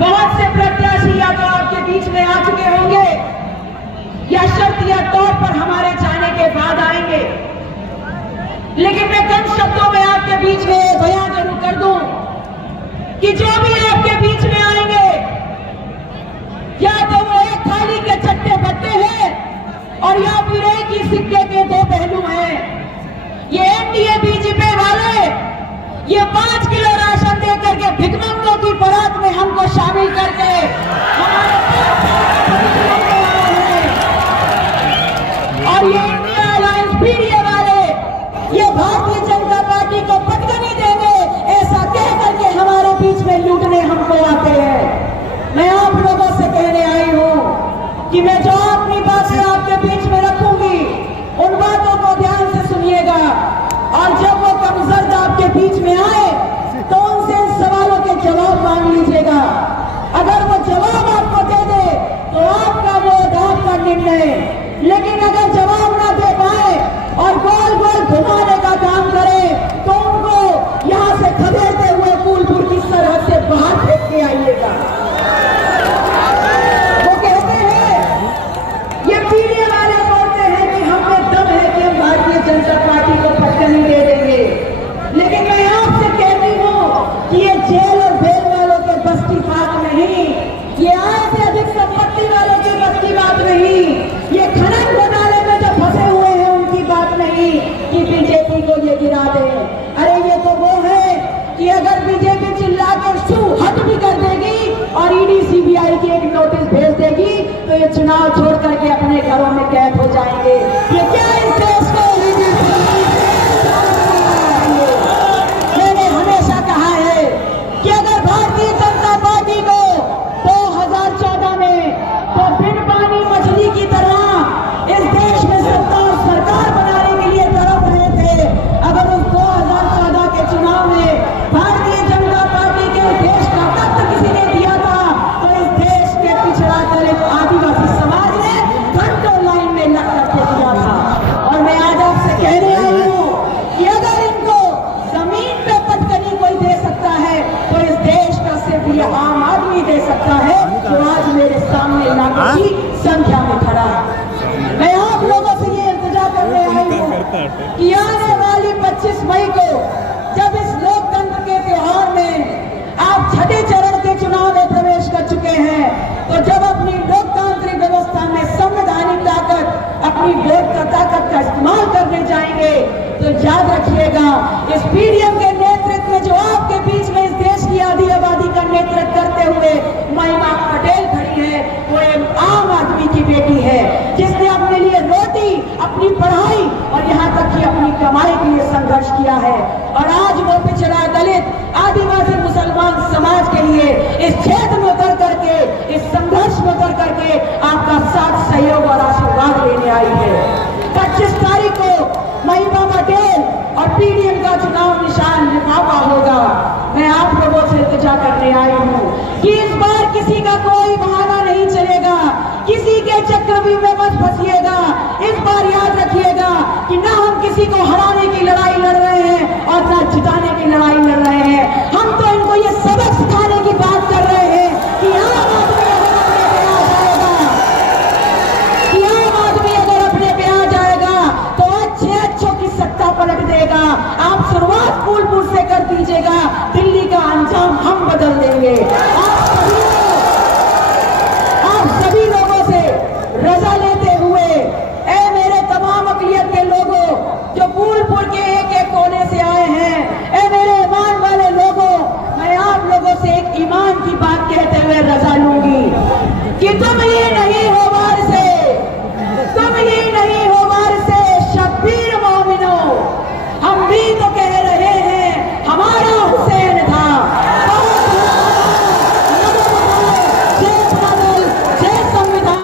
बहुत से प्रत्याशी या तो आपके बीच में आ चुके होंगे या शर्तिया तौर पर हमारे जाने के बाद आएंगे, लेकिन मैं कम शब्दों में आपके बीच में बयान जरूर कर दूं कि जो भी आपके बीच में आएंगे या तो वो एक थाली के चट्टे बट्टे हैं और या फिर एक ही सिक्के के दो पहलू हैं। ये एनडीए बीजेपी वाले ये 5 किलो राशन दे करके भिखमंगों की बारात में हमको शामिल करके हमारे और ये इंडिया अलायंस पीडीए वाले ये भारतीय जनता पार्टी को पटकनी देंगे ऐसा कह करके हमारे बीच में लूटने हमको आते हैं। मैं आप लोगों से कहने आई हूं कि मैं जो अपनी बातें आपके बीच में रखूंगी उन बातों को ध्यान से सुनिएगा और जब वो कमजोर आपके बीच में आए तो उनसे इन सवालों के जवाब मांग लीजिएगा। अगर वो जवाब आपको दे दे तो आपका वोट आपका निर्णय, लेकिन अगर जवाब ना दे पाए और गोल गोल घुमाने का काम करे तो उनको यहां से खदेड़ते हुए फूलपुर की सरहद से बाहर फेंक के आइएगा। वो कहते हैं, ये पीडीए वाले बोलते हैं कि हम में दम है कि हम भारतीय जनता पार्टी को पटकनी दे देंगे, लेकिन मैं आपसे कहती हूं कि ये जेल और बेल वालों के बस की बात नहीं, ये आय से अधिक संपत्ति वालों की बस की बात नहीं, ये खनन घोटाले में जो फंसे हुए हैं उनकी बात नहीं कि बीजेपी को ये गिरा दे। अरे ये तो वो है कि अगर बीजेपी चिल्ला के हट भी कर देगी और ईडी सीबीआई की एक नोटिस भेज देगी तो ये चुनाव छोड़ करके अपने घरों में कैद हो जाएंगे। ये क्या इस देश को मैंने हमेशा कहा है कि अगर भारतीय जनता पार्टी को 2014 में तो बिन पानी मछली की तरह इस देश में सत्ता और सरकार बनाने के लिए तड़प रहे थे, अगर उस 2014 के चुनाव में भारतीय जनता पार्टी के देश का तख्त किसी ने दिया था तो इस देश के पिछड़ा दलित आदिवासी समाज ने घंटों लाइन में लग करके दिया था। और मैं आज आपसे कहने आई हूं कि अगर इनको जमीन पे पटकनी कोई दे सकता है तो इस देश का सिर्फ ये आम आदमी दे सकता है जो आज मेरे सामने इलाके की संख्या में खड़ा है। मैं आप लोगों से ये इंतजार करने आई हूं कि आने वाली 25 मई को जब इस लोकतंत्र के त्योहार में आप छठे चरण के चुनाव में प्रवेश कर चुके हैं तो जब अपनी लोकतांत्रिक व्यवस्था में संवैधानिक ताकत अपनी वोट का ताकत का इस्तेमाल करने जाएंगे तो याद रखिएगा इस पीडीएम के नेतृत्व में जो आपके बीच में इस देश की आधी आबादी का नेतृत्व करते हुए महिमा पटेल खड़ी है वो एक आम आदमी की बेटी है जिसने अपने लिए रोटी, अपनी पढ़ाई और यहाँ तक कि अपनी कमाई के लिए संघर्ष किया है और आज वो पिछड़ा दलित आदिवासी मुसलमान समाज के लिए इस क्षेत्र में उतर करके इस संघर्ष में उतर करके आपका साथ सहयोग और आशीर्वाद लेने आई है। 25 तारीख को महिमा पटेल और पीडीएम का चुनाव निशान लिफाफा होगा। मैं आप लोगों से इंतजार करने आई हूँ कि इस बार किसी का कोई बहाना नहीं चलेगा, किसी के चक्रव्यूह में मत फंसिएगा। इस बार याद रखिएगा कि ना हम किसी को हराने की लड़ाई लड़ रहे हैं और ना जिताने की लड़ाई लड़ रहे हैं, हम तो इनको ये सबक सिखाने की बात कर रहे हैं कि आम आदमी अगर अपने पे आ जाएगा तो अच्छों की सत्ता पलट देगा। आप शुरुआत फूलपुर से कर दीजिएगा, दिल्ली का अंजाम हम बदल देंगे। आप सभी लोगों से रजा लेते हुए ऐ मेरे तमाम अक़लियत के लोगों जो फूलपुर के एक कोने से आए हैं, ऐ मेरे ईमान वाले लोगों, मैं आप लोगों से एक ईमान की बात कहते हुए रजा लूंगी कि तुम